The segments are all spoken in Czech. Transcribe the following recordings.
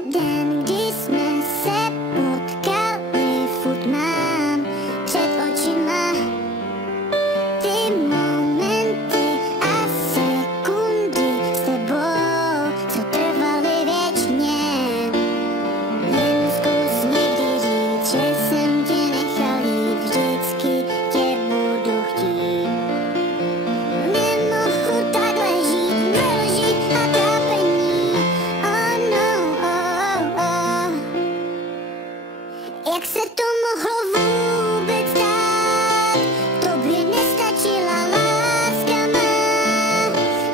Ten den, kdy jsme se potkali, furt mám před očima ty momenty a sekundy s tebou, co trvaly věčně. Jen zkus někdy říct, že jsem tě nechal jít, vždycky tě budu chtít. Nemohu takhle žít, vyložit a trápení, oh no, oh, oh. Jak se to mohlo vůbec stát? Tobě nestačila láska má,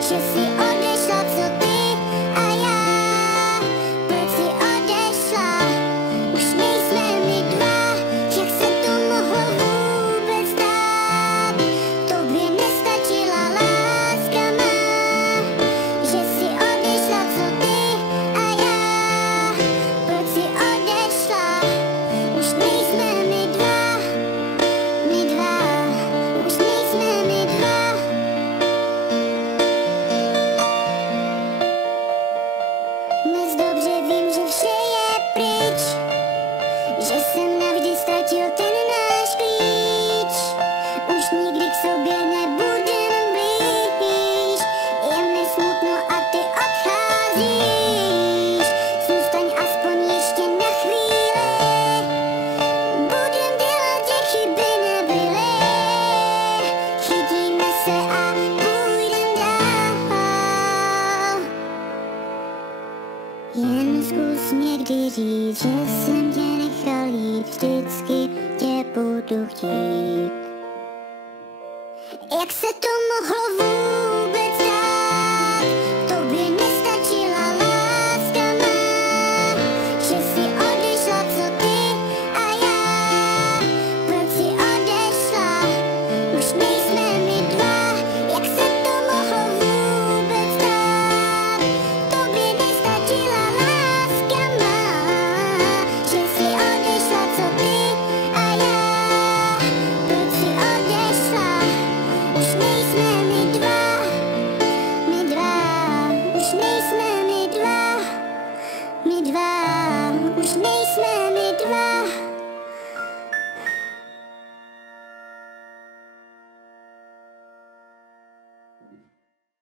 že si odešla, co ty a já. Proč si odešla? Už nejsme my dva. Jak se to mohlo vůbec stát? Tobě nestačila láska má, že si odešla, co ty a já. Proč si odešla? Už nejsme my dva, už nejsme my dva. Dnes dobře vím, že vše je pryč, že jsem navždy ztratil ten náš klíč. Už nikdy k sobě nebudem blíž, je mi smutno a ty odcházíš. Zůstaň aspoň ještě na chvíli, budem dělat, jak chyby nebyly. Chytíme se a půjdem dál. Jen zkus někdy říct, že jsem tě nechal jít, vždycky tě budu chtít. Jak se to mohlo